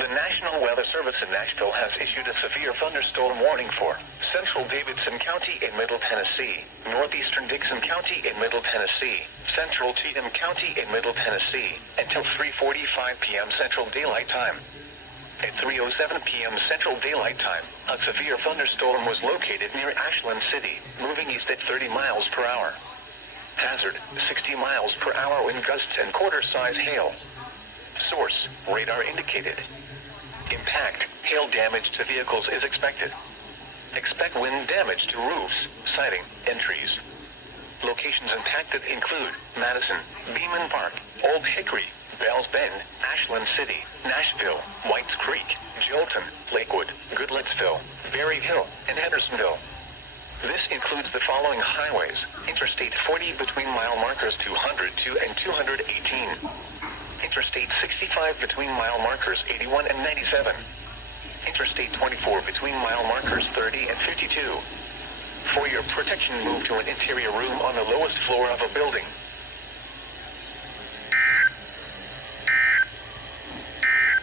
The National Weather Service in Nashville has issued a severe thunderstorm warning for central Davidson County in Middle Tennessee, northeastern Dixon County in Middle Tennessee, central Cheatham County in Middle Tennessee, until 3:45 p.m. Central Daylight Time. At 3:07 p.m. Central Daylight Time, a severe thunderstorm was located near Ashland City, moving east at 30 miles per hour. Hazard, 60 miles per hour wind gusts and quarter-size hail. Source, radar indicated. Impact, hail damage to vehicles is expected. Expect wind damage to roofs, siding, and trees. Locations impacted include Madison, Beeman Park, Old Hickory, Bells Bend, Ashland City, Nashville, Whites Creek, Jolton, Lakewood, Goodlettsville, Berry Hill, and Hendersonville. This includes the following highways: Interstate 40 between mile markers 202 and 218. Interstate 65 between mile markers 81 and 97. Interstate 24 between mile markers 30 and 52. For your protection, move to an interior room on the lowest floor of a building.